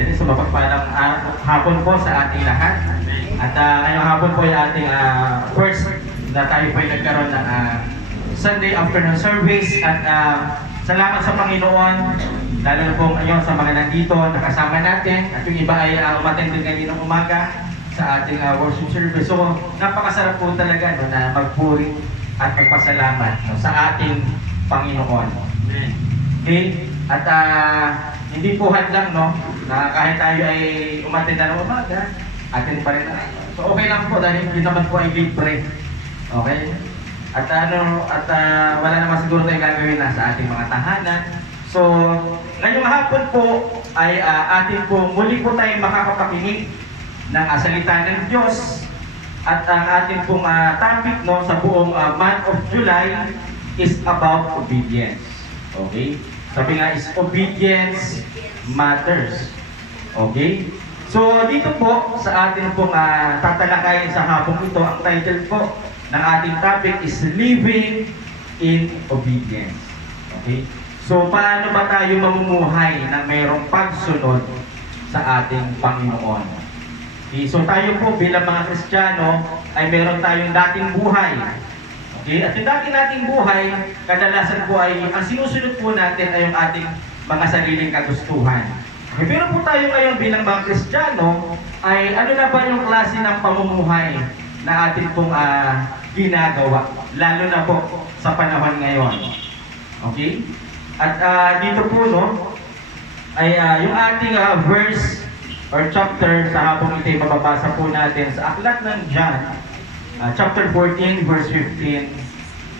Yan, so mapagpalang hapon po sa ating lahat. At ngayong hapon po ay ating first na tayo po ay nagkaroon ng Sunday afternoon service. At salamat sa Panginoon, lalo na po ngayon sa mga nandito, nakasama natin. At yung iba ay umattend din kaninang umaga sa ating worship service. So napakasarap po talaga no, na magpuri at magpasalamat no, sa ating Panginoon. Okay? At hindi po hadlang no, na kahit tayo ay umattend na ng umaga, atin pa rin so okay lang po dahil hindi naman po ay libre. Okay? At wala naman siguro tayong gagawin na sa ating mga tahanan. So, ngayong hapon po ay atin po muli po tayong makakapakinig ng salita ng Diyos. At ang ating pong topic no, sa buong month of July is about obedience. Okay? Sabi nga is obedience matters. Okay? So, dito po sa ating pong tatalakayin sa hapong ito, ang title po ng ating topic is Living in Obedience. Okay? So, paano ba tayo mamumuhay ng mayroong pagsunod sa ating Panginoon? Okay, so tayo po bilang mga Kristiyano ay meron tayong dating buhay. Okay? At yung dating nating buhay, kadalasan po ay ang sinusunod po natin ay yung ating mga sariling kagustuhan. Okay, pero po tayo ngayon bilang mga Kristiyano ay ano na ba yung klase ng pamumuhay na atin pong ginagawa, lalo na po sa panahon ngayon. Okay? At dito po no, ay yung ating verse or chapter sa hapong ito ay mababasa po natin sa aklat ng John, chapter 14, verse 15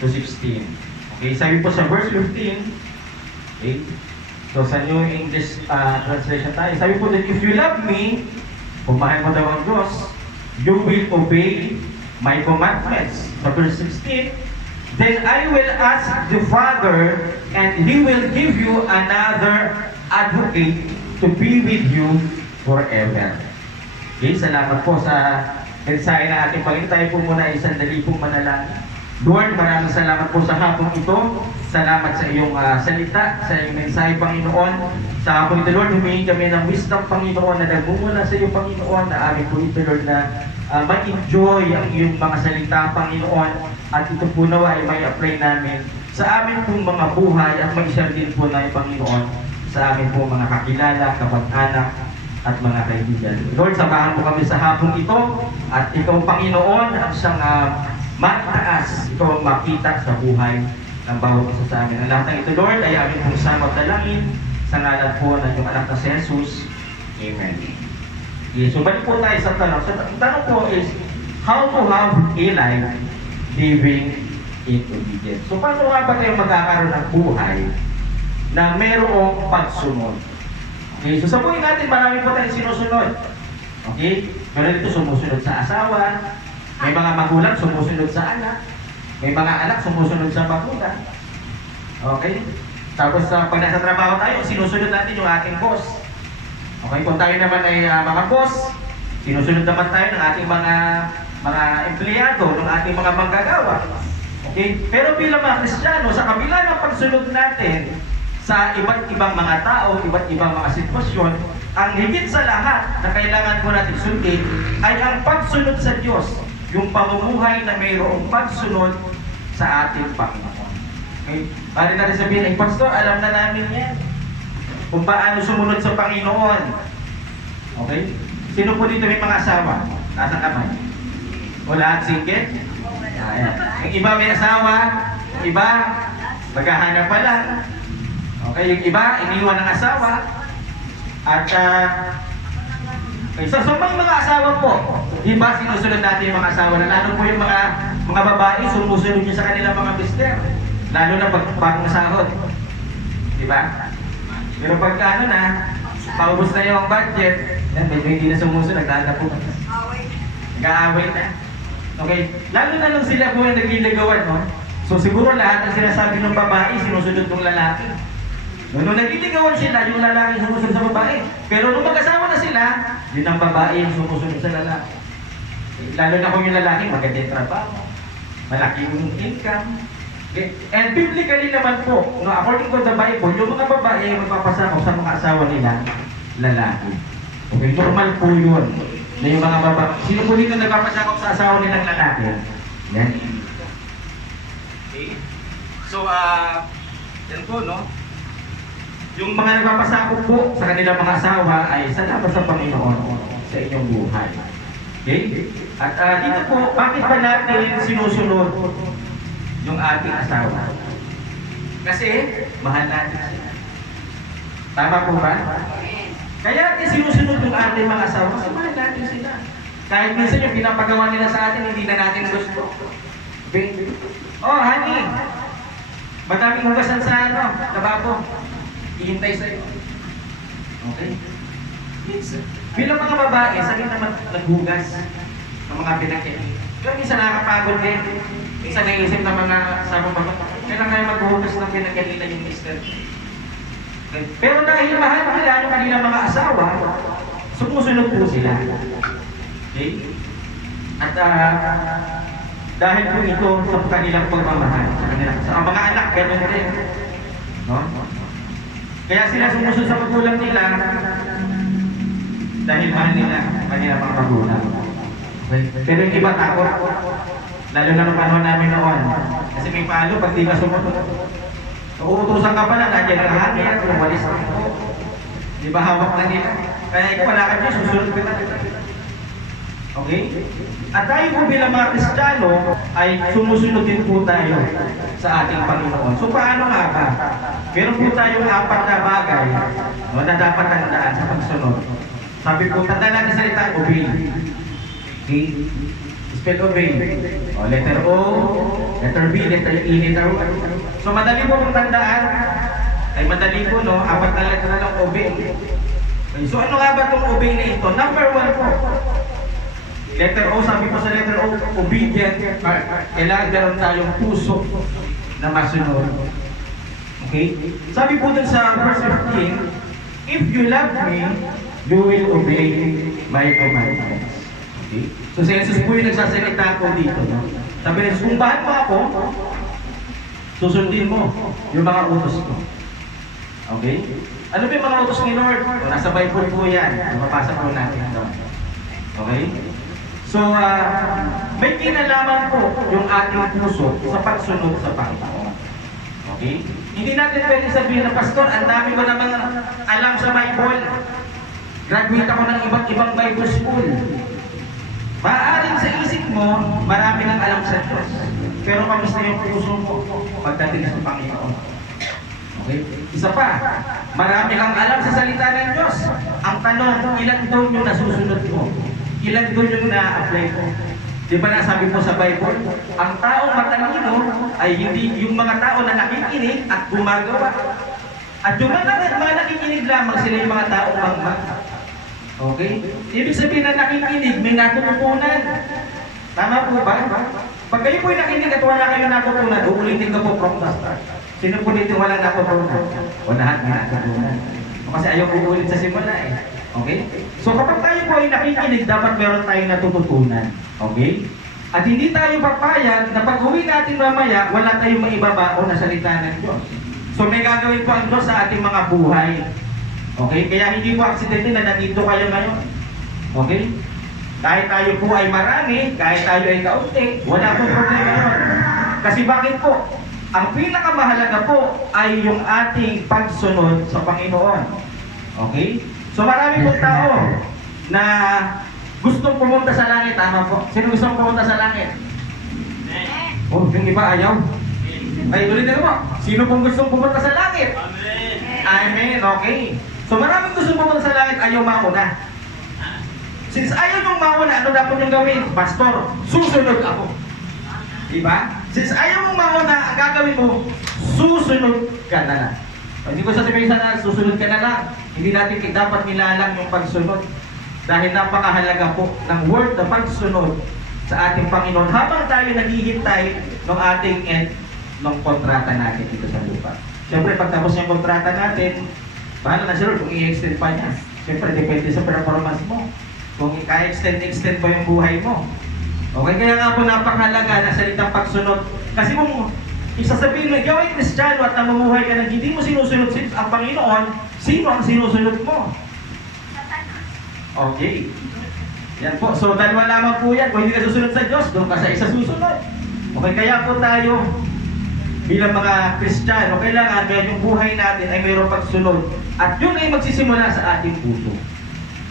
to 16. Okay, sabi po sa verse 15, okay, so sa New English translation tayo, sabi po that if you love me, kung mahal mo daw ang Diyos, you will obey my commandments. Sa verse 16, then I will ask the Father, and He will give you another advocate to be with you forever. Okay, salamat po sa mensahe na ating Panginoon. Tayo po muna ay sandali pong manalangin. Lord, maraming salamat po sa hapong ito. Salamat sa iyong salita, sa iyong mensahe, Panginoon. Sa hapong ito, Lord, humingi kami ng wisdom, Panginoon, na nagmumula sa iyo, Panginoon, na amin po ito, Lord, na ma-enjoy ang iyong mga salita, Panginoon. At ito po nawa ay may apply namin sa amin pong mga buhay at mag-share din po na Panginoon sa amin po mga kakilala, kapag-anak, at mga kaibigan. Lord, samahan mo kami sa hapong ito at ikaw, Panginoon, ang siyang mataas, ikaw ang makita sa buhay ng bawat isa sa amin. Ang lahat ng ito, Lord, ay aming pong samot dalangin sa ngalan po ng iyong anak na si Jesus. Amen. Okay, so balik po tayo sa tanong. So, ang tanong po is, how to have a life living in obedience? So, paano nga ba tayo magkakaroon ng buhay na mayroong pagsunod? Okay, so sa buhay natin, marami po tayong sinusunod. Okay? Meron dito sumusunod sa asawa, may mga magulang sumusunod sa anak, may mga anak sumusunod sa magulang. Okay? Tapos pag nasa trabaho tayo, sinusunod natin yung ating boss. Okay, kung tayo naman ay mga boss, sinusunod naman tayo ng ating mga empleyado, ng ating mga manggagawa. Okay? Pero bilang mga Kristiyano, sa kabila ng pagsunod natin sa iba't ibang mga tao, iba't ibang mga sitwasyon, ang higit sa lahat na kailangan po natin sundin ay ang pagsunod sa Diyos, yung pamumuhay na mayroong pagsunod sa ating Panginoon. Okay? Pari natin sabihin, ay Pastor, alam na namin yan kung paano sumunod sa Panginoon. Okay? Sino po dito may mga asawa? Nasa kamay? Wala at singgit? Yung iba may asawa, yung iba maghahanap pa lang. Okay, yung iba, iniwan ng asawa. At, okay, so may mga asawa po. Di ba sinusunod natin yung mga asawa na lalo po yung mga babae, sumusunod nyo sa kanilang mga mister. Lalo na pag bagong sahod. Di ba? Pero pagka ano na, paubos na yung budget, yan, medyo hindi na sumusunod, nagdada po. Nag-aaway na. Okay, lalo na nung sila po yung nagliligawan, no? So siguro lahat ng sinasabi ng babae, sinusunod ng lalaki. Nung nagliligawan sila, yung lalaki sumusunod sa babae. Pero nung magkasama na sila, yun ang babae yung sumusunod sa lalaki. Lalo na kung yung lalaki, maganda yung trabaho, malaki yung income. Okay? And biblically naman po, no, according to the Bible, yung mga babae ay magpapasama sa mga asawa nila lalaki. Okay, normal po yun. Na yung mga babae, sino po dito nagpapasakop sa asawa nilang lalaki? Yan. Okay. So, yan po, no? Yung mga nagpapasakop po sa kanilang mga asawa ay salamat sa Panginoon sa inyong buhay. Okay? At dito po, bakit ba natin sinusunod yung ating asawa? Kasi, mahal natin sila. Tama po ba? Kaya natin sinusunod yung ating mga asawa kasi mahal natin sila. Kahit minsan yung pinapagawa nila sa atin, hindi na natin gusto. Oh, honey, madaming hugasan sa lababo. Ihintay sa'yo. Okay? Bilang mga babae, sabi naman naghugas ng mga pinakit. Pero minsan nakakapagod din. Minsan naisip ng mga sabang babae, kailan kayo maghugas ng pinagkanila yung mister. Okay. Pero dahil mahal nila ang kanilang mga asawa, sumusunod po sila. Okay? At dahil po ito sa kanilang pagmamahal sa kanilang asawa. Ang mga anak, ganun din. No? Kaya sila sumusunod sa magulang nila dahil mahal nila kanilang mga magulang. Okay. Pero yung iba takot. Lalo na nung panahon namin noon. Kasi may palo pag di ka sumunod. Uutusan ka pala, nandiyan ang hangin at umalis ka. Di ba hawak na nila? Kaya ikaw palakad niya, susunod ka na. Okay? At tayo po bilang mga Kristiyano ay sumusunod din po tayo sa ating Panginoon. So paano nga ba? Meron po tayong 4 na bagay na dapat tandaan sa pagsunod. Sabi po, tandaan natin salita, obey. Okay? Spell obey. O, letter O, letter B, letter E, letter O. So madali po kung tandaan. Ay madali po, no? 4 na letter na lang obey. Okay. So ano nga ba itong obey na ito? Number 1 po. Letter O, sabi po sa letter O, obedient. Kailangan meron tayong puso na masunod. Okay? Sabi po dun sa verse 15, if you love me, you will obey my commandments. Okay? So si Jesus po yung nagsasalita po dito. No? Sabi niya, kung bahal mo ako, susundin mo yung mga utos ko. Okay? Ano ba yung mga utos ni Lord? Nasa Bible po yan. Mapasa po natin ito. Okay? So, may kinalaman po yung ating puso sa pagsunod sa Panginoon. Okay? Hindi natin pwede sabihin na, Pastor, ang dami mo namang alam sa Bible. Graduate ako ng iba't ibang Bible school. Maaaring sa isip mo, marami nang alam sa Diyos. Pero kamusta yung puso mo pagdating sa Panginoon? Okay? Isa pa, marami kang alam sa salita ng Diyos. Ang tanong, ilan doon yung nasusunod mo? Ilan doon yung na-apply mo? Di ba nasabi po sa Bible, ang taong matalino ay hindi yung mga tao na nakikinig at gumagawa. At yung mga nakikinig lamang, sila yung mga taong mangmang. Okay? Ibig sabihin na nakikinig, may natututunan. Tama po ba? Pag kayo po'y nakinig at wala kayo natutunan, uulitin ko po from the start. Sino po dito walang natutunan? O lahat may natutunan. Kasi ayaw uulit sa simula eh. Okay? So kapag tayo po ay nakikinig, dapat meron tayong natututunan. Okay? At hindi tayo papayag na pag-uwi natin mamaya, wala tayong maibabao na salita ng Diyos. So may gagawin po ang Diyos sa ating mga buhay. Okay? Kaya hindi po aksidente na nandito kayo ngayon. Okay? Kahit tayo po ay marami, kahit tayo ay kaunti, wala pong problema yun. Kasi bakit po? Ang pinakamahalaga po ay yung ating pagsunod sa Panginoon. Okay? So marami pong tao na gustong pumunta sa langit. Tama po. Sino gustong pumunta sa langit? Oh, yung iba ayaw. Ay, ulitin mo. Sino pong gustong pumunta sa langit? Amen. Amen. Okay. So maraming gustong pumunta sa langit, ayaw mauna. Since ayaw nyung mauna, ano dapat yung gawin? Pastor, susunod ako. Diba? Since ayaw mong mauna, ang gagawin mo, susunod ka na lang. Hindi ko sasabihin sana, susunod ka na lang. Hindi natin dapat nilalang yung pagsunod. Dahil napakahalaga po ng word na pagsunod sa ating Panginoon habang tayo naghihintay ng ating end ng kontrata natin dito sa lupa. Siyempre, pagtapos yung kontrata natin, bahala na sila kung i-extend pa niya. Siyempre, depende sa performance mo. Kung i-extend pa yung buhay mo. Okay, kaya nga po napakahalaga na salitang pagsunod. Kasi kung isasabihin mo, ikaw ay Kristiyano at namumuhay ka na hindi mo sinusunod ang Panginoon, sino ang sinusunod mo? Okay. Yan po. So, dalawa lamang po yan. Kung hindi ka susunod sa Diyos, doon ka sa isa susunod. Okay, kaya po tayo bilang mga Kristiyano, kailangan kaya yung buhay natin ay mayroong pagsunod. At yun ay magsisimula sa ating puso.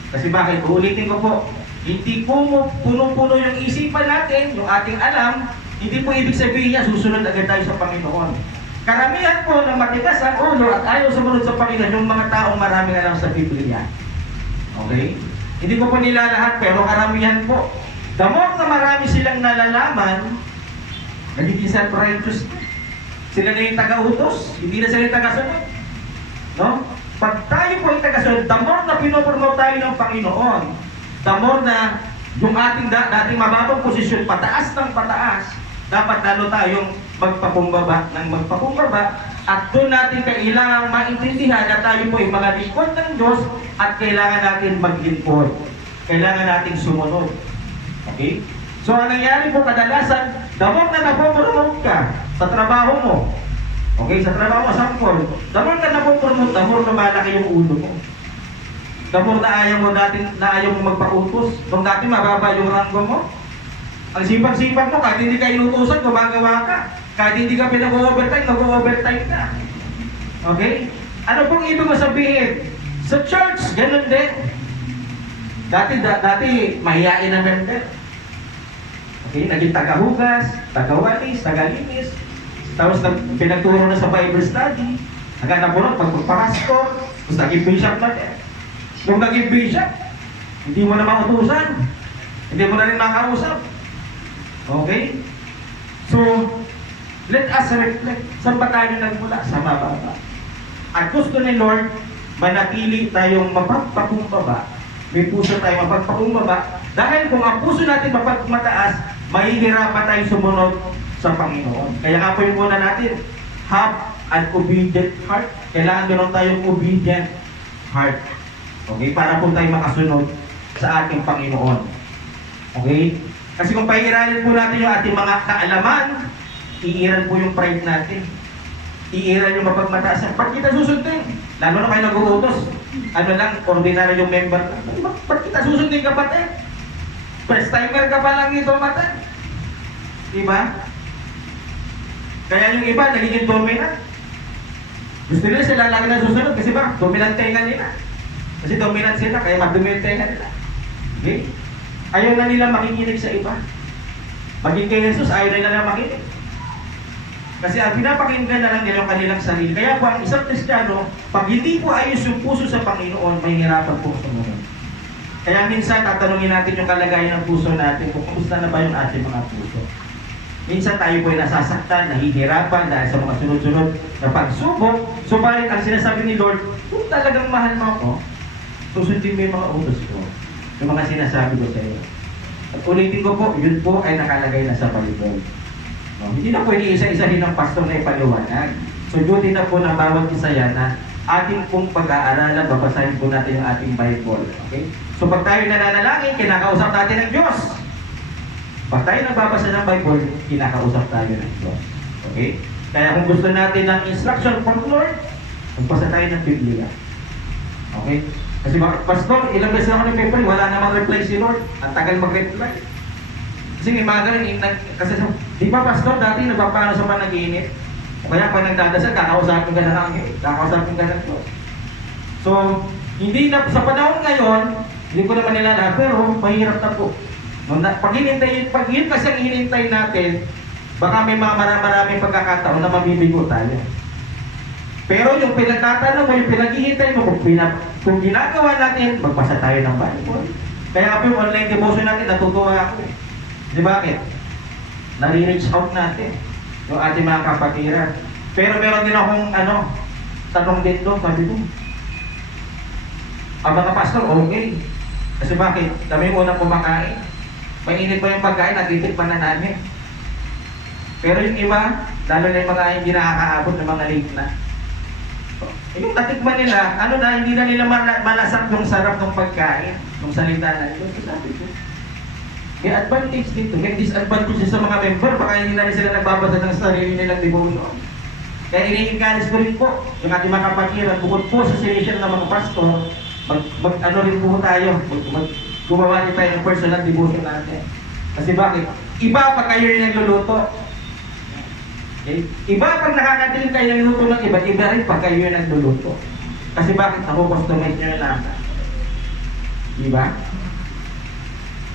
Kasi bakit? Uulitin ko po, hindi po punong-puno yung isipan natin, yung ating alam, hindi po ibig sabihin niya susunod agad tayo sa Panginoon. Karamihan po ng matigas ang ulo at ayaw sumunod sa Panginoon yung mga taong maraming alam sa Biblia. Okay? Hindi ko po nila lahat, pero karamihan po. The more na marami silang nalalaman, nagiging self-righteous. Sila na yung taga-utos, hindi na sila yung taga-sunod. No? Pag tayo po yung taga-sunod, the more na pinopromote tayo ng Panginoon, the more na yung ating dating mababang posisyon, pataas ng pataas, dapat lalo tayong magpakumbaba ng magpakumbaba, at doon natin kailangan maintindihan na tayo po ay mga lingkod ng Diyos at kailangan natin maglingkod. Kailangan natin sumunod. Okay? So, ang nangyari po kadalasan, the more na napopromote ka sa trabaho mo, okay, sa trabaho mo, sampol, the more ka napopromote, the more lumalaki yung ulo mo. The more na ayaw mo magpautos. Kung dati mababa yung ranggo mo, ang sipag-sipag mo, kahit hindi ka inutusan, gumagawa ka. Kahit hindi ka pinag-overtime, nag-overtime ka. Okay? Ano pong ibig mo sabihin? Sa church, ganun din. Dati mahihain na member. Okay? Naging tagahugas, tagawalis, tagalinis. Tapos pinagturo na sa Bible study. Hanggang napunod, pagpapastor. Tapos naging bishop na din. Kung naging bishop, hindi mo na mautusan. Hindi mo na rin makausap. Okay? So, let us reflect. Saan ba tayo nagmula? Sa mababa. At gusto ni Lord, manatili tayong mapagpakumbaba. May puso tayo mapagpakumbaba. Dahil kung ang puso natin mapagmataas, mahihirapan tayo sumunod sa Panginoon. Kaya nga po yung muna natin, have an obedient heart. Kailangan meron tayong obedient heart. Okay? Para po tayo makasunod sa ating Panginoon. Okay? Kasi kung pahihiranin po natin yung ating mga kaalaman, iiran po yung pride natin. Iiran yung mapagmataas. Ba't kita susundin? Lalo na kayo nag-uutos. Ano lang, ordinary yung member. Ba't kita susundin kapatid? First timer ka pa lang ito mata. Diba? Kaya yung iba, nagiging dominant. Gusto nila sila lagi na susunod kasi ba? Dominant tenga nila. Kasi dominant sila, kaya mag-dominant tenga nila. Okay? Ayaw na nila makikinig sa iba. Maging kay Jesus, ayaw na nila makinig. Kasi ang pinapakinggan na lang nila yung kanilang sarili. Kaya po ang isang Kristiyano, pag hindi po ayos yung puso sa Panginoon, may hirapan po sumunod. Kaya minsan tatanungin natin yung kalagayan ng puso natin kung kumusta na ba yung ating mga puso. Minsan tayo po ay nasasaktan, nahihirapan dahil sa mga sunod-sunod na pagsubok. Subalit ang sinasabi ni Lord, kung talagang mahal mo ako, susundin mo yung mga utos ko. Yung mga sinasabi ko sa iyo. At ulitin ko po, yun po ay nakalagay na sa Bible. No? Hindi na pwede isa-isahin ng pastor na ipaliwanag. So, duty na po ng bawat isa yan na ating pong pag-aaralan, babasahin po natin yung ating Bible. Okay? So, pag tayo nananalangin, kinakausap natin ng Diyos. Pag tayo nagbabasa ng Bible, kinakausap tayo ng Diyos. Okay? Kaya kung gusto natin ng instruction from Lord, magbasa tayo ng Biblia. Okay? Kasi pastor, ilang beses ako nag-reply, wala namang reply si Lord. Ang tagal mag-reply. Kasi may mga ganun, kasi di ba pastor, dati nagpapano sa panaginip? O kaya pag nagdadasal, kakausapin ka na lang, kakausapin ka na Diyos. So, hindi na, sa panahon ngayon, hindi ko naman nila lahat, pero mahirap na po. Pag yun kasi ang hinintay natin, baka may mga maraming pagkakataon na mabibigo tayo. Pero yung pinagtatanong mo, yung pinaghihintay mo, kung ginagawa natin, magbasa tayo ng Bible. Kaya po yung online devotion natin, natutuwa ako eh. Di bakit? Nare-reach out natin yung ating mga kapatiran. Pero meron din akong tanong din doon, sabi ko. Ang mga pastor, okay. Kasi bakit? Kami yung unang kumakain. Mainit pa yung pagkain, nagtitip pa na namin. Pero yung iba, lalo na yung mga hindi nakakaabot ng mga late na. Yung natikman nila, hindi na nila malasap yung sarap ng pagkain, ng salita na ito. Sabi ko, may advantage dito, may disadvantage sa mga member, baka hindi na rin sila nagbabasa ng sarili nilang devotion. Kaya ini-encourage ko rin po, yung ating mga kapatiran, bukod po sa selection ng mga pastor, ano rin po tayo, gumawa rin tayo ng personal devotion natin. Kasi bakit? Iba pag kayo rin nagluluto. Okay? Iba pag nakakatiling kayo ng luto ng iba, iba rin pag kayo yung nagluluto. Kasi bakit? Ako customize nyo na lang. Diba?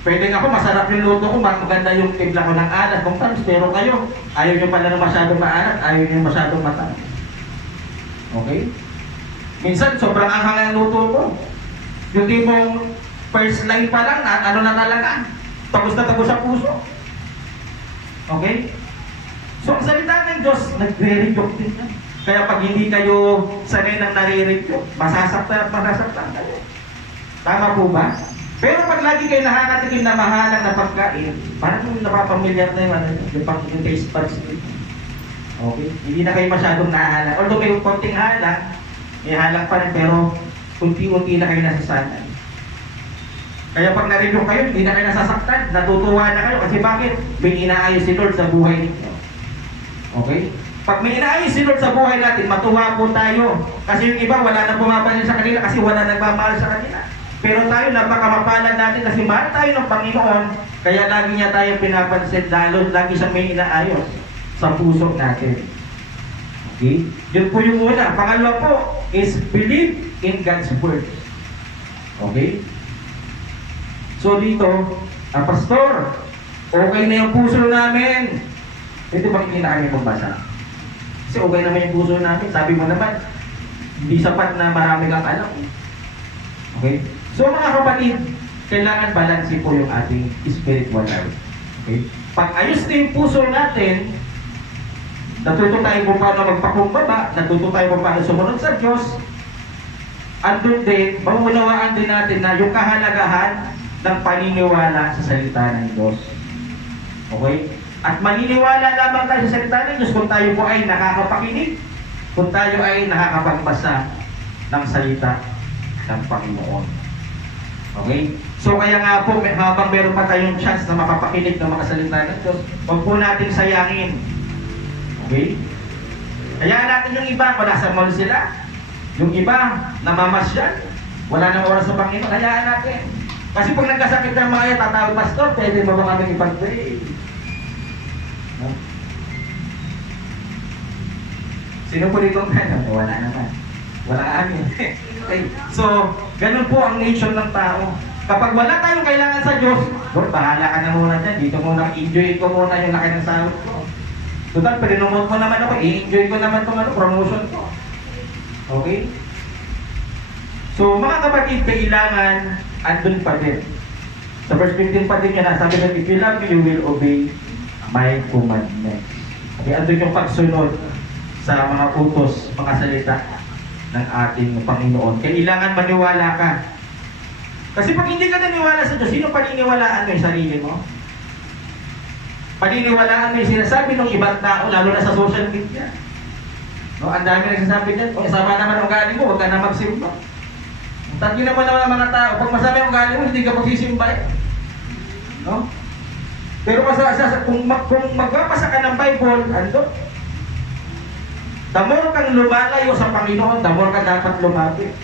Pwede nga ako, masarap yung luto ko, maganda yung timpla ko ng alat. Kung times, pero kayo, ayaw nyo pala ng masyadong maalat, ayaw nyo masyadong mataas. Okay? Minsan, sobrang anghang ang luto ko. Yung tipong first line pa lang, ano na talaga, tagos na tagos sa puso. Okay? So, ang salita ng Diyos, nagre-rejoke din yan. Kaya pag hindi kayo sanay ng nare-rejoke, masasaktan at masasaktan kayo. Tama po ba? Pero pag lagi kayo nakakatikim na mahalang na pagkain, parang napapamilyar na yung taste buds nito. Okay? Hindi na kayo masyadong nahalang. Although may konting halang, may halang pa rin, pero unti-unti na kayo nasasanay. Kaya pag narinig kayo, hindi na kayo nasasaktan, natutuwa na kayo. Kasi bakit? May inaayos si Lord sa buhay ninyo. Okay? Pag may inaayos si Lord sa buhay natin, matuwa po tayo. Kasi yung iba, wala nang pumapansin sa kanila kasi wala nagmamahal sa kanila. Pero tayo, napakamapalad natin kasi mahal tayo ng Panginoon, kaya lagi niya tayo pinapansin, lalo lagi siyang may inaayos sa puso natin. Okay? Yun po yung una. Pangalawa po is believe in God's word. Okay? So dito, Pastor, okay na yung puso namin. Ito bang hindi na kami magbasa? Kasi okay naman yung puso namin. Sabi mo naman, hindi sapat na marami kang alam. Okay? So mga kapatid, kailangan balansin po yung ating spiritual life. Okay? Pag ayos na yung puso natin, natuto tayo kung paano magpakumbaba, natuto tayo kung paano sumunod sa Diyos, andun din, maunawaan din natin na yung kahalagahan ng paniniwala sa salita ng Diyos. Okay? At maniniwala lamang tayo sa salita ng Diyos kung tayo po ay nakakapakinig, kung tayo ay nakakapagbasa ng salita ng Panginoon. Okay? So kaya nga po, habang meron pa tayong chance na makapakinig ng mga salita ng Diyos, huwag po natin sayangin. Okay? Hayaan natin yung iba, wala sa mall sila. Yung iba, namamasyal. Wala nang oras sa Panginoon, hayaan natin. Kasi pag nagkasakit ng mga yan, tatawag, Pastor, pwede mo ba kami ipag-pray? No? Sino po dito ang wala naman. Wala amin. Okay. So, ganun po ang nature ng tao. Kapag wala tayong kailangan sa Diyos, Lord, bahala ka na muna dyan. Dito muna, enjoy ko muna yung laki ng sahod ko. Total, pinunumot mo naman ako, i-enjoy ko naman itong promotion ko. Okay? So, mga kapatid, kailangan andun pa din. Sa verse 15 pa din yan, sabi na, if you love me, you will obey my commandments. Okay, andun yung pagsunod sa mga utos, mga salita ng ating Panginoon. Kailangan maniwala ka. Kasi pag hindi ka naniwala sa Diyos, sino paniniwalaan mo yung sarili mo? Paniniwalaan mo yung sinasabi ng ibang tao, lalo na sa social media. No, ang dami nagsasabi dyan, kung sama naman ang ugali mo, huwag ka na magsimba. Tatlo naman ng mga tao, pag masama ang ugali mo, hindi ka magsisimba. No? Pero kung magbabasa ka ng Bible, ando, the more kang lumalayo sa Panginoon, the more ka dapat lumapit.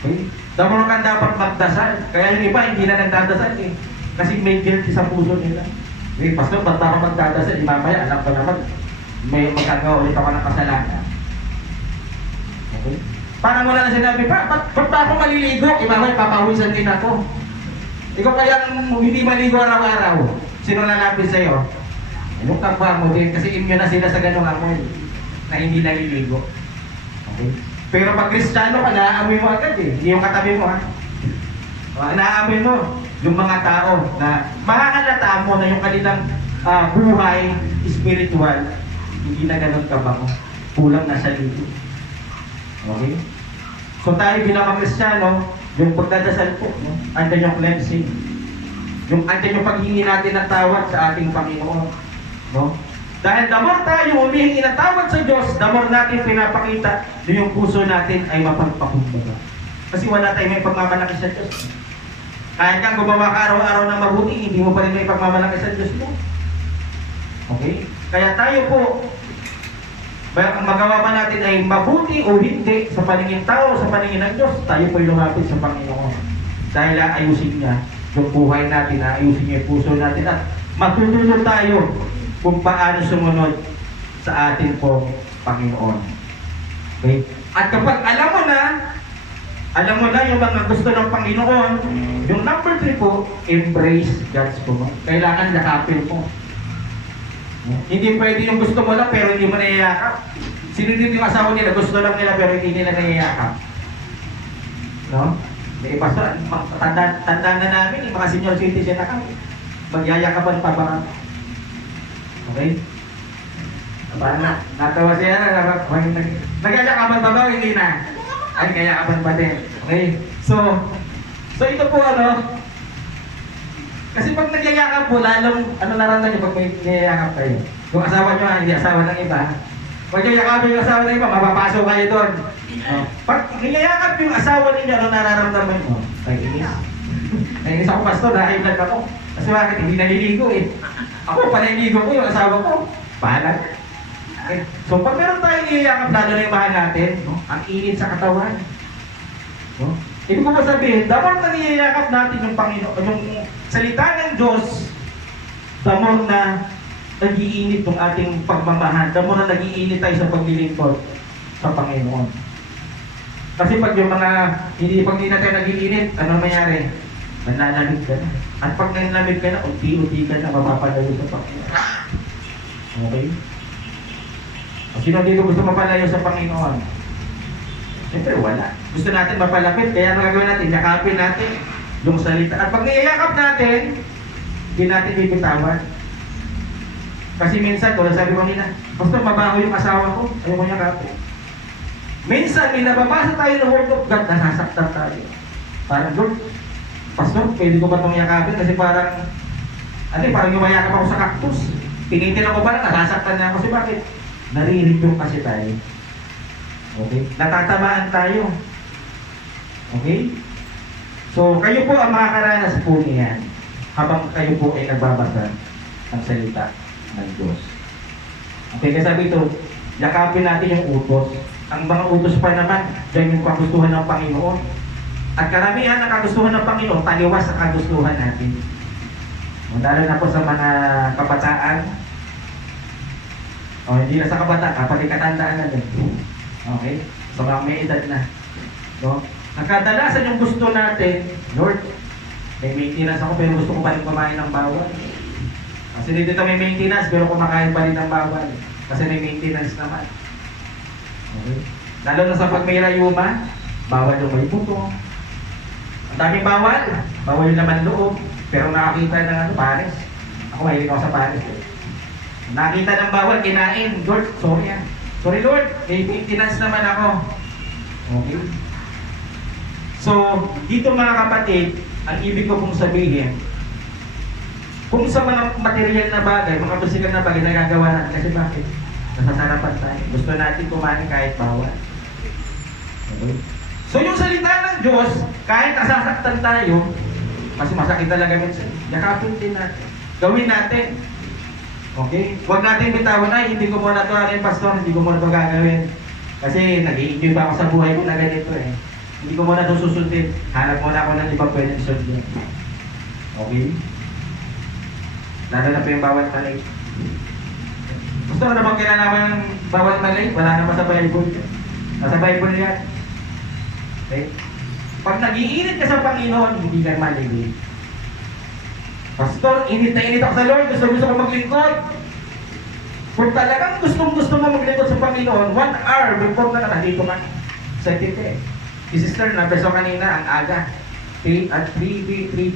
Okay? The more kang dapat magdasal. Kaya yung iba, hindi na nagdadasal eh. Kasi may guilty sa puso nila. Okay, Pastor, ba't ako magdadasal? Mamaya, alam ko naman, may magkagawa ulit ako ng kasalanan. Okay? Parang wala na sinabi, ba't pa ako maliligo? Mamaya, papawisan din ako. Ikaw kaya hindi maligo araw-araw. Sino lalapit sa'yo? Yung kapwa mo din, kasi immune na sila sa ganung amoy na hindi naliligo. Okay? Pero pag Kristiyano ka, naaamoy mo agad eh. Hindi yung katabi mo ha. Naaamoy mo yung mga tao na makakalata mo na yung kanilang buhay spiritual, hindi na ganun kabango. Kulang na sa ligo. Okay? So tayo bilang mga Kristiyano, yung pagdadasal po, no? Andiyan yung cleansing. Andiyan yung paghingi natin ng tawad sa ating Panginoon. No? Dahil the more tayo humihingi ng tawad sa Diyos, the more natin pinapakita na yung puso natin ay mapagpakumbaba. Kasi wala tayong may pagmamalaki sa Diyos. Kahit kang gumawa ka araw-araw ng mabuti, hindi mo pa rin may pagmamalaki sa Diyos mo. Okay? Kaya tayo po, Ang magawa man natin ay mabuti o hindi sa paningin tao, sa paningin ng Diyos, tayo po'y lumapit sa Panginoon. Dahil aayusin niya yung buhay natin, aayusin niya yung puso natin at matutulog tayo kung paano sumunod sa atin po Panginoon. Okay? At kapag alam mo na yung mga gusto ng Panginoon, yung number 3 po, embrace God's command. Kailangan yakapin mo. Hindi pwede yung gusto mo lang pero hindi mo nayayakap. Sino din yung asawa nila, gusto lang nila pero hindi nila nayayakap. No? May iba sa, tanda na namin, yung mga senior citizen na kami. Magyayakapan pa ba kami? Okay? Paano? Natawa siya na, nagyayakapan pa ba o hindi na? Ay, kayakapan pa din. Okay? So ito po kasi pag nagyayakap po, lalong, naramdaman niyo pag may nagyayakap kayo? Yung asawa niyo, hindi asawa ng iba. Pag nagyayakap yung asawa ng iba, mapapasok kayo doon. Pag nagyayakap yung asawa ninyo, ano nararamdaman mo? Naiinis. Naiinis ako, pastor, dahil vlog ako. Kasi bakit? Hindi naliligo eh. Ako, panaliligo ko yung asawa ko. Pahalag. Okay. So pag meron tayong niyayakap, lalo na yung mahal natin, ang init sa katawan. Ibig ko sabihin, dapat na niyayakap natin yung Panginoon, yung salita ng Diyos, damon na nag-iinit yung ating pagmamahal, damon na nag-iinit tayo sa paglilingkod sa Panginoon. Kasi pag yung mga, pag hindi na tayo nag-iinit, ano mayari? Nanlalamig ka na. At pag nanlalamig ka na, unti-unti ka na mapapalayo sa Panginoon. Okay? Sino dito gusto mapalayo sa Panginoon? Siyempre wala. Gusto natin mapalapit, kaya ang gagawin natin, yakapin natin yung salita. At pag niyayakap natin, hindi natin bibitawan. Kasi minsan, kung sabi ko nila, basta mabaho yung asawa ko, ayaw ko yakapin. Minsan, may nababasa tayo ng Word of God, nasasaktan tayo. Parang, Lord, Pastor, pwede ko ba itong yakapin? Kasi parang yumayakap ako sa cactus. Tinitin ako parang, nasasaktan na ako. Kasi bakit? Narinig kasi tayo. Okay? Natatamaan tayo. Okay? So, kayo po ang makakaranas po niyan habang kayo po ay nagbabasa ng salita ng Diyos. Okay, kasi sabi ito, yakapin natin yung utos. Ang mga utos pa naman, dyan yung kagustuhan ng Panginoon. At karamihan na kagustuhan ng Panginoon, taliwas sa kagustuhan natin. Lalo na po sa mga kabataan. Hindi na sa kabataan, kapag katandaan na din. Okay? So, may edad na. No? Ang kadalasan yung gusto natin, Lord, may maintenance ako pero gusto ko pa rin kumain ng bawal. Kasi dito may maintenance pero kumakain pa rin ng bawal. Kasi may maintenance naman. Okay? Lalo na sa pag may rayuma, bawal yung may buto. Ang daming bawal. Bawal yung laman loob. Pero nakakita ng pares. Ako mahilig ako sa pares. Nakita ng bawal, kinain. Lord, sorry ah. Sorry Lord, may maintenance naman ako. Okay? So, dito mga kapatid, ang ibig ko pong sabihin, kung sa mga material na bagay, mga physical na bagay, nagagawa natin. Kasi bakit? Nasasarapan tayo. Gusto natin kumain kahit bawal. Okay? So, yung salita ng Diyos, kahit nasasaktan tayo, kasi masakit talaga minsan, yakapin din natin. Gawin natin. Okay? Huwag natin bitawan, ay, hindi ko muna ito rin, pastor, hindi ko muna ito gagawin. Kasi nag-i-enjoy pa ako sa buhay ko na ganito eh. Hindi ko muna ito susundin. Hanap muna ako ng ibang pwedeng sundin. Okay? Lalo na po yung bawal malay. Gusto mo na bang kinalaman ng bawal malay? Wala naman sa Bible. Nasa Bible yan. Okay? Pag nag-iinit ka sa Panginoon, hindi ka malay. Pastor, init na init ako sa Lord, gusto ko maglingkod. Kung talagang gusto mo maglingkod sa Panginoon, 1 hour before na nandito ka sa tite. Si sister, nabeso kanina, ang aga. 3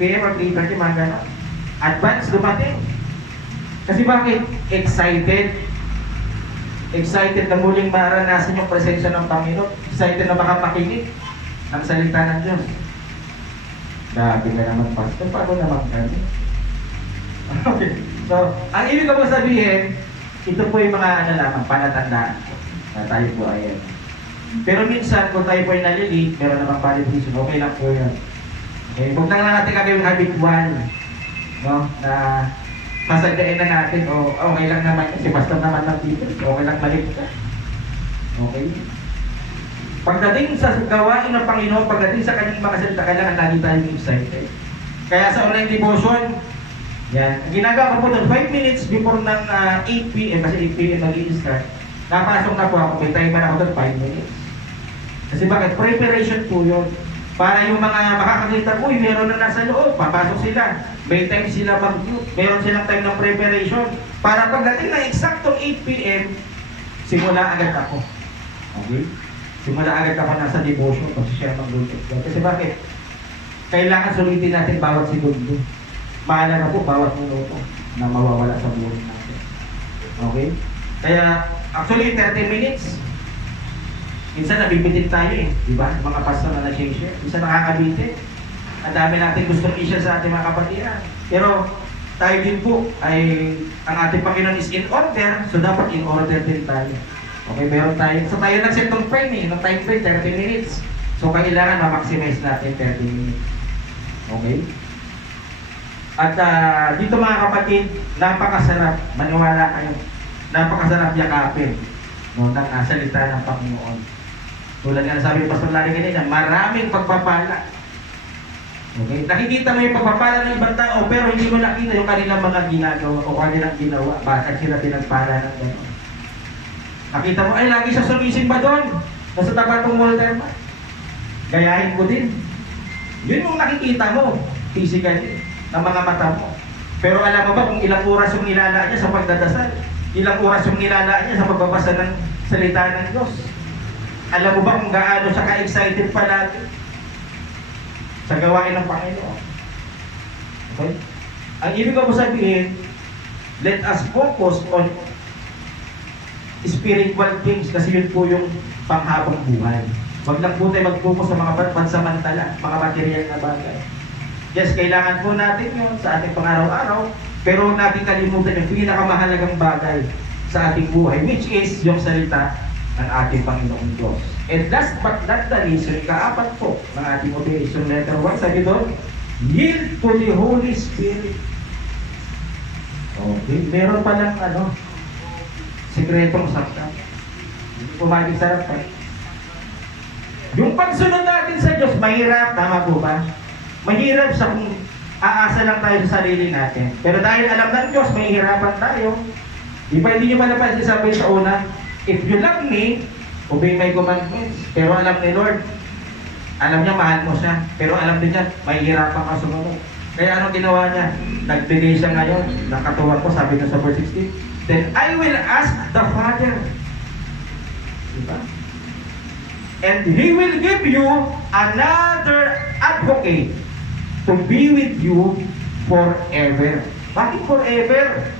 p.m. or 3:30, mga gano'n. Advance, dumating. Kasi bakit? Excited. Excited na muling maranasan yung presensya ng Panginoon. Excited na makapakinig ng salita ng Diyos. Grabe na naman, pastor. Paano naman kami? Okay. So, ang ibig ko po sabihin, ito po yung mga lamang, palatandaan na tayo po ay pero minsan, kung tayo po ay nalilate, meron namang validation, okay lang po yun. Okay, huwag lang natin kami yung habitual, no? Na sasadyain na natin, okay lang naman, kasi pastor naman ng dito, okay lang malit ka. Okay? Pagdating sa gawain ng Panginoon, pagdating sa kanyang mga salita, kailangan lagi tayong excited. Kaya sa online devotion, yan, ginagawa ko po doon 5 minutes before ng 8 p.m. kasi 8 p.m. mag-i-start. Napasok na po ako, may timer ako doon 5 minutes. Kasi bakit? Preparation po yun. Para yung mga makakakita, uy, meron na nasa loob, papasok sila. May time sila mag-mute. Meron silang time ng preparation. Para pagdating na eksaktong 8 p.m., simula agad ako. Okay? Simula agad ako nasa devotion kasi siya mag-luto. Kasi bakit? Kailangan sulitin natin bawat segundo. Mahalaga po bawat minuto na mawawala sa buhay natin. Okay? Kaya, actually, 30 minutes, minsan nabibitin tayo eh. Diba? Mga pastor na nag-share. Minsan nakakabitin. Ang dami natin gustong i-share sa ating mga kapatiran. Pero, tayo din po ay, ang ating Panginoon is in order, so dapat in order din tayo. Okay, meron tayo. So tayo nag-set ng frame eh, ng time frame, 30 minutes. So kailangan ma-maximize natin 30 minutes. Okay? At dito mga kapatid, napakasarap, maniwala kayo, napakasarap yakapin ng salita ng Panginoon. Tulad nga sabi ng Pastor Larry kanina, maraming pagpapala. Okay? Nakikita mo yung pagpapala ng ibang tao, pero hindi mo nakita yung kanilang mga ginagawa o kanilang ginawa. Bakit sila pinagpala ng gano'n? Nakita mo, ay lagi siya sumisimba doon. Nasa tapat ng Walter. Gayahin ko din. Yun yung nakikita mo, physically, ng mga mata mo. Pero alam mo ba kung ilang oras yung nilalaan niya sa pagdadasal? Ilang oras yung nilalaan niya sa pagbabasa ng salita ng Diyos? Alam mo ba kung gaano siya ka-excited palagi sa gawain ng Panginoon? Okay? Ang ibig ko sabihin, let us focus on spiritual things kasi yun po yung panghabang buhay. Wag lang po tayo mag-focus sa mga pansamantala, mga material na bagay. Yes, kailangan po natin yun sa ating pang-araw-araw, pero natin kalimutan yung pinakamahalagang bagay sa ating buhay, which is yung salita ng ating Panginoong Diyos. And last but not the least, yung ikaapat po ng ating motivation letter 1, sabi doon, yield to the Holy Spirit. Okay, meron palang sikretong sakta. Hindi po maging sarap pa. Yung pagsunod natin sa Diyos, mahirap, tama po ba? Mahirap sa kung aasa lang tayo sa sarili natin. Pero dahil alam ng Diyos, mahihirapan tayo. Di ba hindi nyo malapas sabi sa una, if you love me, obey my commandments. Pero alam ni Lord, alam niya mahal mo siya. Pero alam din niya, mahihirapan ka sumunod. Kaya anong ginawa niya? Nagbigay siya ngayon, nakatuwa ko, sabi niya sa verse 16, then I will ask the Father. Diba? And He will give you another advocate to be with you forever. Bakit forever?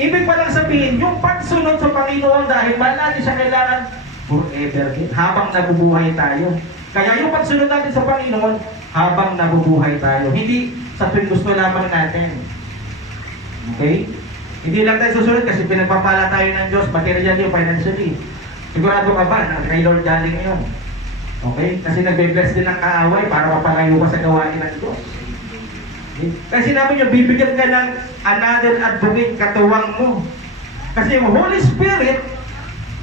Ibig palang sabihin, yung pagsunod sa Panginoon dahil mahal natin siya kailangan forever din, habang nabubuhay tayo. Kaya yung pagsunod natin sa Panginoon, habang nabubuhay tayo. Hindi sa tuwing gusto lamang natin. Okay? Hindi lang tayo susunod kasi pinagpapala tayo ng Diyos, materially o financially. Sigurado ka ba na kay Lord galing yun? Okay? Kasi nagbe-bless din ng kaaway para mapalayo ka sa gawain ng Diyos. Okay? Kasi sinabi nyo, bibigyan ka ng another advocate, katuwang mo. Kasi yung Holy Spirit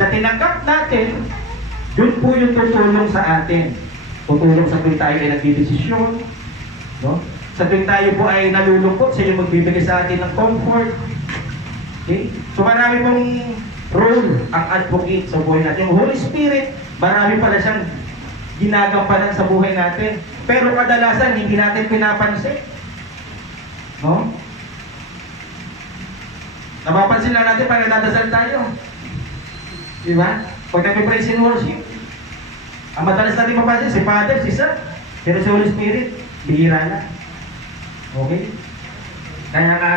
na tinanggap natin, yun po yung tutulong sa atin. Tutulong sa tuwing tayo ay nagdidesisyon. No? Sa tuwing tayo po ay nalulungkot, siya yung magbibigay sa atin ng comfort. Okay? So marami pong role ang advocate sa buhay natin. Yung Holy Spirit, marami pala siyang ginagampanan sa buhay natin. Pero kadalasan, hindi natin pinapansin. No? Napapansin lang natin pag nadadasal tayo. Diba? Pag nag-praise and worship, ang madalas natin mapansin, si Father, si Son, pero si Holy Spirit, bihira na. Okay? Kaya nga,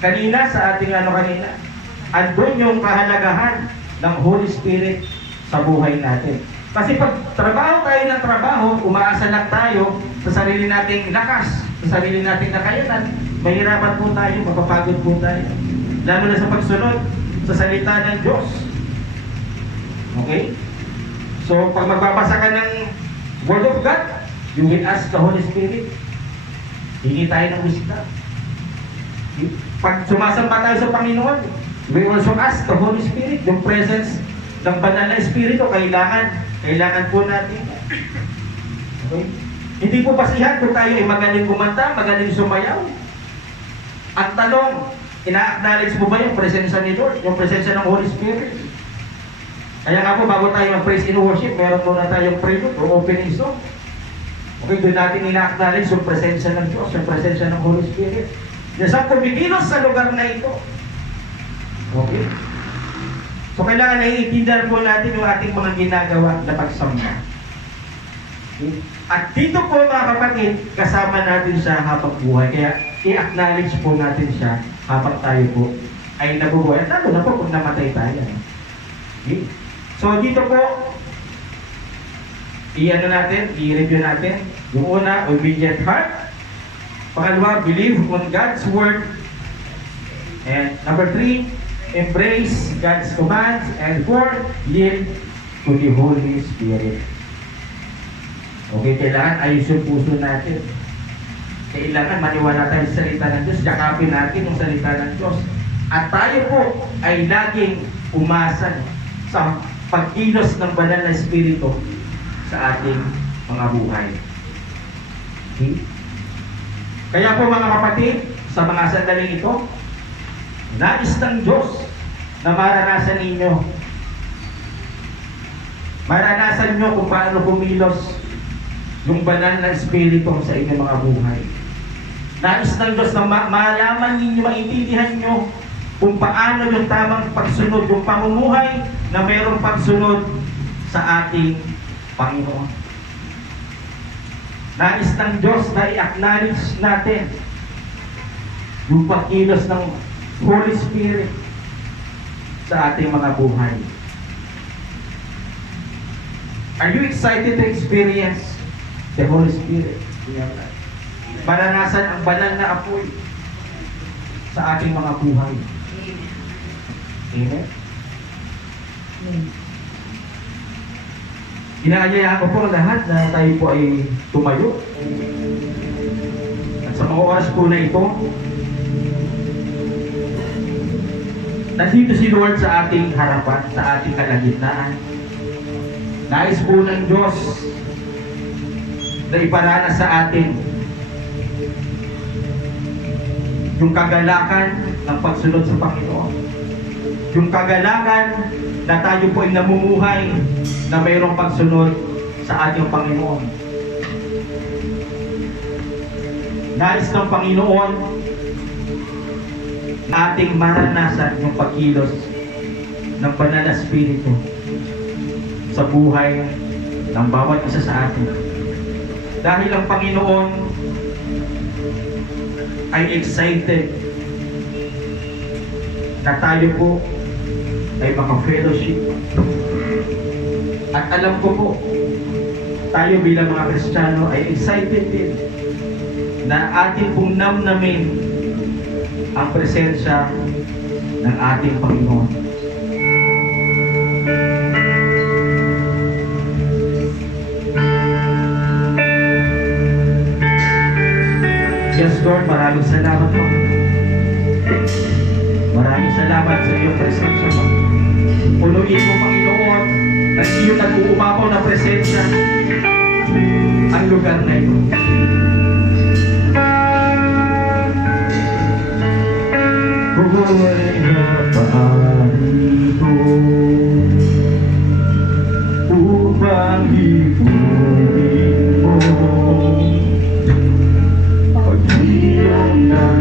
kanina sa ating kanina, andun yung kahalagahan ng Holy Spirit sa buhay natin. Kasi pag trabaho tayo ng trabaho, umaasa lang tayo sa sarili nating lakas, sa sarili nating kakayanan, mahirapan po tayo, mapapagod po tayo. Lalo na sa pagsunod sa salita ng Diyos. Okay? So, pag magbabasa ka ng Word of God, you will ask the Holy Spirit. Hingi tayo ng wisdom. Pag sumasamba tayo sa Panginoon, We also ask the Holy Spirit, yung presence ng banal na Espiritu, kailangan po natin. Okay? Hindi po basihan kung tayo ay magaling kumanta, magaling sumayaw. Ang tanong, ina-acknowledge mo ba yung presensya ni Lord, yung presensya ng Holy Spirit? Kaya nga po, bago tayo mag-praise and worship, meron muna tayong prelude o opening song. Okay, doon natin ina-acknowledge yung presensya ng Diyos, yung presensya ng Holy Spirit. Siyang kumikilos sa lugar na ito. Okay? So, kailangan naiintindihan po natin yung ating mga ginagawa na pagsamba. Okay? At dito po mga kapatid, kasama natin siya habang buhay. Kaya i-acknowledge po natin siya habang tayo po ay nabubuhay. At lalo na po kung namatay tayo. Okay? So dito po, i-review natin. Yung una, obedient heart. Pangalawa, believe on God's word. And number 3, embrace God's commands. And 4, yield to the Holy Spirit. Okay, kailangan ayos yung puso natin. Kailangan maniwala tayo sa salita ng Diyos. Yakapin natin yung salita ng Diyos. At tayo po ay laging umasa sa pagkilos ng banal na Espiritu sa ating mga buhay. Okay? Kaya po mga kapatid, sa mga sandaling ito, nais ng Diyos na maranasan ninyo. Maranasan nyo kung paano kumilos yung banal na Espiritu sa inyong mga buhay. Nais ng Diyos na malaman ninyo, maintindihan nyo kung paano yung tamang pagsunod, yung pamumuhay na mayroong pagsunod sa ating Panginoon. Nais ng Diyos na i-acknowledge natin yung pagkilos ng Holy Spirit sa ating mga buhay. Are you excited to experience the Holy Spirit? Maranasan ang banal na apoy sa ating mga buhay. Amen? Inaanyayaan ko po lahat na tayo po ay tumayo. At sa mga oras po na ito, nandito si Lord sa ating harapan, sa ating kalagitnaan. Nais po ng Diyos na iparanas sa atin yung kagalakan ng pagsunod sa Panginoon. Yung kagalakan na tayo po ay namumuhay na mayroong pagsunod sa ating Panginoon. Nais ng Panginoon ating maranasan yung pagkilos ng banal na Espiritu sa buhay ng bawat isa sa atin. Dahil ang Panginoon ay excited na tayo po ay maka-fellowship. At alam ko po, tayo bilang mga Kristiyano ay excited din na ating pong namnamin ang presensya ng ating Panginoon. Yes, Lord, maraming salamat po. Maraming salamat sa iyong presensya mo. Punuin mo, Panginoon, at iyong nag-uumapaw na presensya ang lugar na ito. Buhay na paarito upang ipunin mo pag-iyong ng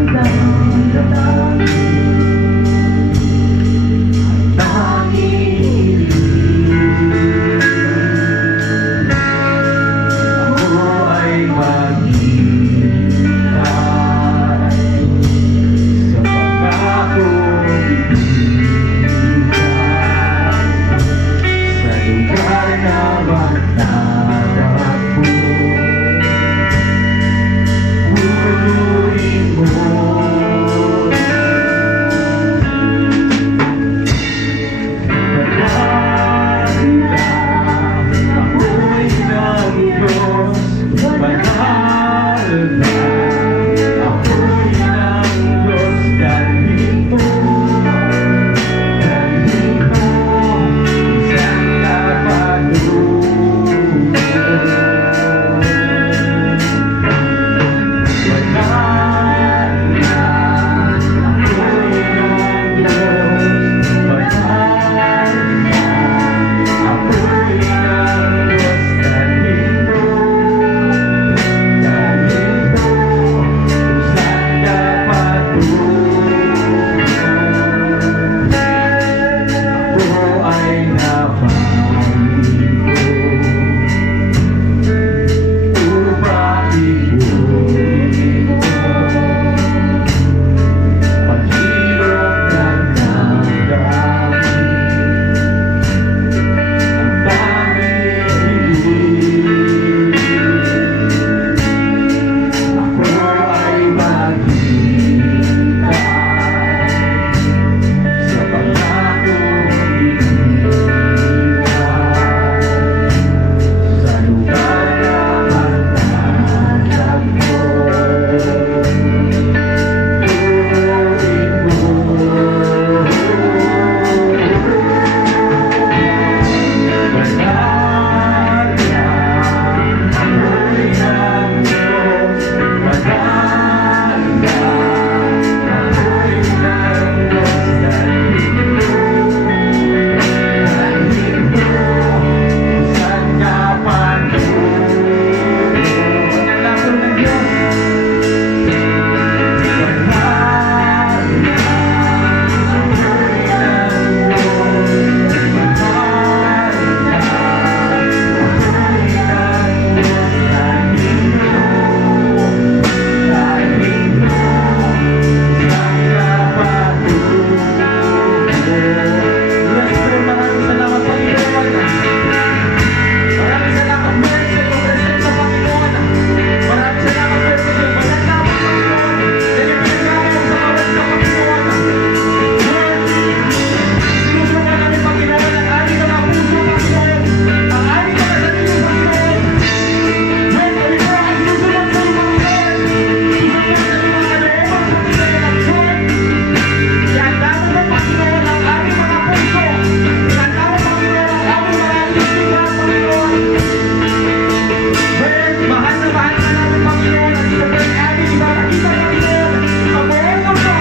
Mahal na mahal ka namin, Panginoon. At ito po ay aming ipapakita, Panginoon, sa buong mundo,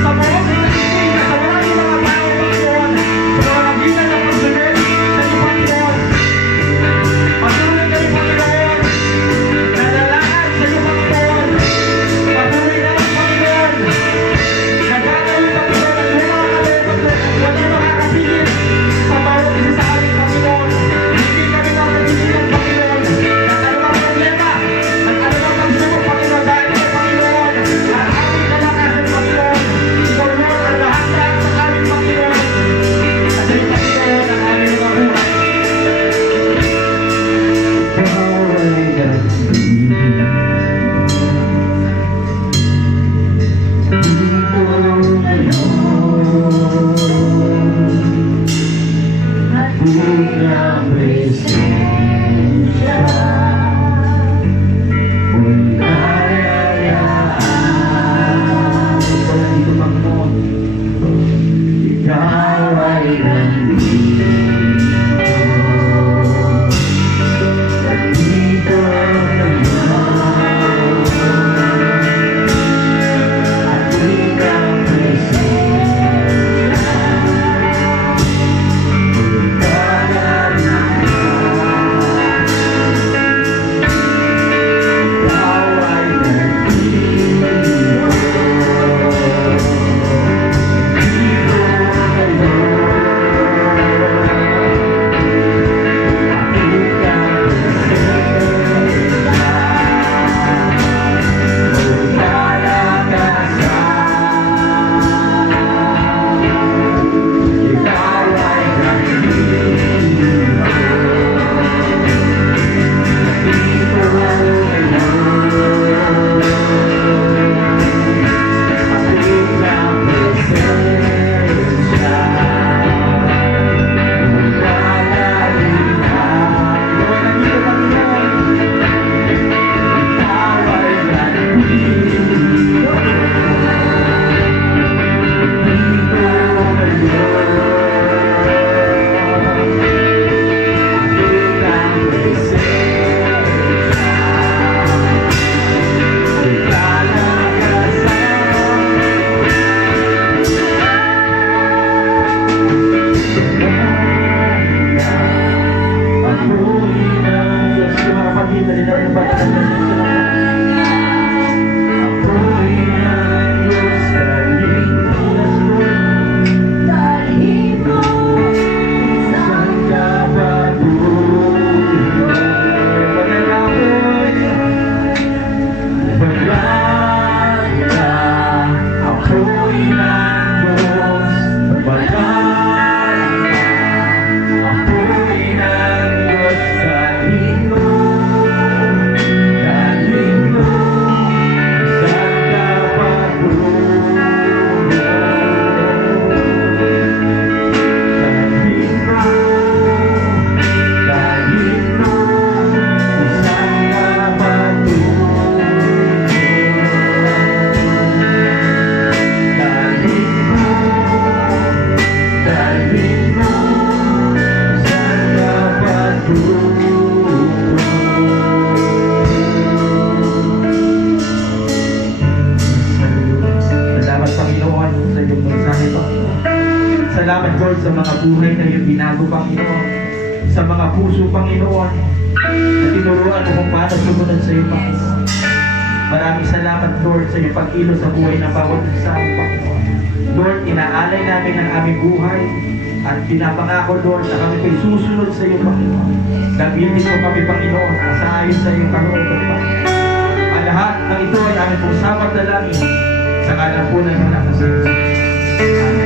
sa buong Pilipinas, sa maraming mga tao, Panginoon, sa mga magitan na pagsunod sa iyo, Panginoon. Patuloy kami, Panginoon, nalalaan sa iyo, Panginoon. Patuloy naman, Panginoon, nagkakaroon, Panginoon, at walang makakapigil sa bawat isa sa amin, Panginoon. Hindi kami mapapigilan, Panginoon, at anumang problema, at anumang pagsubok, Panginoon, dahil ito, Panginoon, ang aming kalakasan, Panginoon. Ikaw, Lord, ang lahat-lahat sa amin, Panginoon. At sa iyo, Panginoon, ang aming mga buhay. Salamat, Lord, sa mga buhay na iyong binago, Panginoon. Sa mga puso, Panginoon, na tinuruan mo kung paano sumunod sa iyo, Panginoon. Maraming salamat, Lord, sa iyong pag-ilo sa buhay ng bawat isa, Panginoon. Lord, inaalay namin ang aming buhay at pinapangako, Lord, na kami ko'y susunod sa iyo, Panginoon. Gamitin mo kami, Panginoon, sa ayon sa iyong Panginoon, Panginoon. Ang lahat ng ito ay aming pong sapat na langit sa kalampunan ng nakasal. Amen.